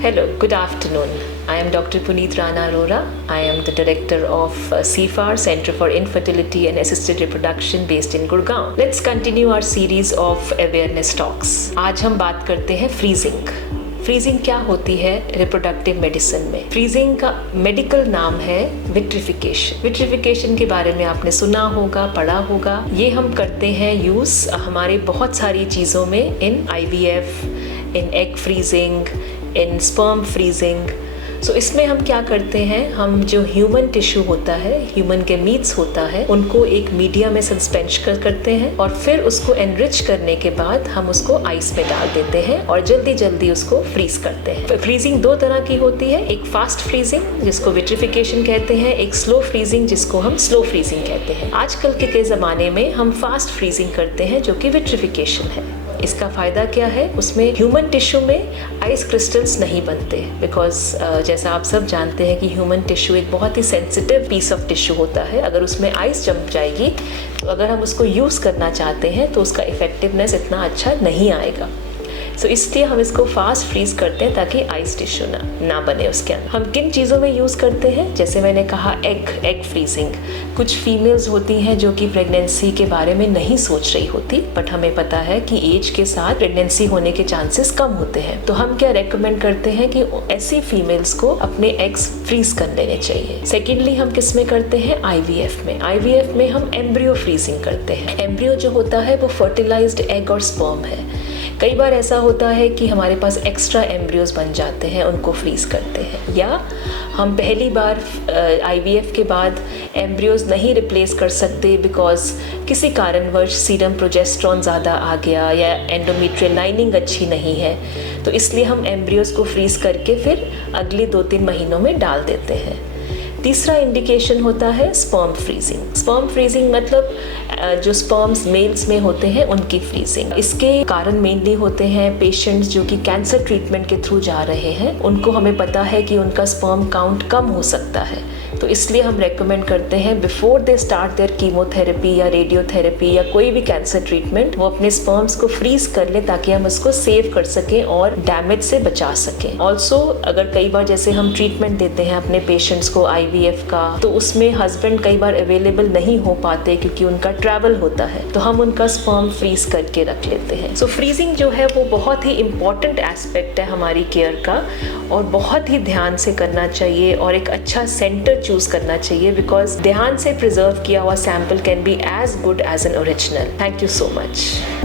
Hello, good afternoon. I am Dr. Puneet Rana Arora. I am the director of CFAR, Center for Infertility and Assisted Reproduction based in Gurgaon. Let's continue our series of awareness talks. आज हम बात करते हैं freezing. Freezing क्या होती है reproductive medicine में? Freezing का मेडिकल नाम है विट्रिफिकेशन। विट्रिफिकेशन के बारे में आपने सुना होगा, पढ़ा होगा। ये हम करते हैं यूज हमारे बहुत सारी चीज़ों में, इन IVF, इन एग फ्रीजिंग, इन स्पर्म फ्रीजिंग। सो इसमें हम क्या करते हैं, हम जो ह्यूमन टिश्यू होता है, ह्यूमन के मीट्स होता है, उनको एक मीडिया में सस्पेंश करते हैं और फिर उसको एनरिच करने के बाद हम उसको आइस में डाल देते हैं और जल्दी जल्दी उसको फ्रीज करते हैं। फ्रीजिंग दो तरह की होती है, एक फास्ट फ्रीजिंग जिसको विट्रिफिकेशन कहते हैं, एक स्लो फ्रीजिंग जिसको हम स्लो फ्रीजिंग कहते हैं। आजकल के ज़माने में हम फास्ट फ्रीजिंग करते हैं जो कि विट्रिफिकेशन है। इसका फ़ायदा क्या है, उसमें ह्यूमन टिश्यू में आइस क्रिस्टल्स नहीं बनते बिकॉज जैसा आप सब जानते हैं कि ह्यूमन टिश्यू एक बहुत ही सेंसिटिव पीस ऑफ टिश्यू होता है। अगर उसमें आइस जम जाएगी तो अगर हम उसको यूज़ करना चाहते हैं तो उसका इफ़ेक्टिवनेस इतना अच्छा नहीं आएगा। सो इसलिए हम इसको फास्ट फ्रीज करते हैं ताकि आइस टिश्यू ना बने उसके अंदर। हम किन चीज़ों में यूज़ करते हैं, जैसे मैंने कहा एग फ्रीजिंग। कुछ फीमेल्स होती हैं जो कि प्रेगनेंसी के बारे में नहीं सोच रही होती, बट हमें पता है कि एज के साथ प्रेगनेंसी होने के चांसेस कम होते हैं। तो हम क्या रेकमेंड करते हैं कि ऐसी फीमेल्स को अपने एग्स फ्रीज कर लेने चाहिए। सेकेंडली हम किस में करते हैं, IVF में। IVF में हम एम्ब्रियो फ्रीजिंग करते हैं। एम्ब्रियो जो होता है वो फर्टिलाइज्ड एग और स्पर्म है। कई बार ऐसा होता है कि हमारे पास एक्स्ट्रा एम्ब्रियोज बन जाते हैं, उनको फ्रीज करते हैं, या हम पहली बार IVF के बाद एम्ब्रियोज नहीं रिप्लेस कर सकते बिकॉज किसी कारणवश सीरम प्रोजेस्ट्रॉन ज़्यादा आ गया या एंडोमेट्रियल लाइनिंग अच्छी नहीं है, तो इसलिए हम एम्ब्रियोज को फ्रीज करके फिर अगले 2-3 महीनों में डाल देते हैं। तीसरा इंडिकेशन होता है स्पर्म फ्रीजिंग। स्पर्म फ्रीजिंग मतलब जो स्पर्म्स मेल्स में होते हैं उनकी फ्रीजिंग। इसके कारण मेनली होते हैं पेशेंट्स जो कि कैंसर ट्रीटमेंट के थ्रू जा रहे हैं, उनको हमें पता है कि उनका स्पर्म काउंट कम हो सकता है, तो इसलिए हम रेकमेंड करते हैं before they start their chemotherapy या रेडियोथेरेपी या कोई भी कैंसर ट्रीटमेंट, वो अपने स्पर्म्स को फ्रीज कर लें ताकि हम उसको सेव कर सकें और डैमेज से बचा सकें। ऑल्सो अगर कई बार जैसे हम ट्रीटमेंट देते हैं अपने पेशेंट्स को IVF का, तो उसमें हस्बैंड कई बार अवेलेबल नहीं हो पाते क्योंकि उनका ट्रैवल होता है, तो हम उनका स्पर्म फ्रीज करके रख लेते हैं। सो फ्रीजिंग जो है वो बहुत ही इंपॉर्टेंट एस्पेक्ट है हमारी केयर का और बहुत ही ध्यान से करना चाहिए और एक अच्छा सेंटर चूज करना चाहिए बिकॉज ध्यान से प्रिजर्व किया हुआ sample can be as good as an original. Thank you so much.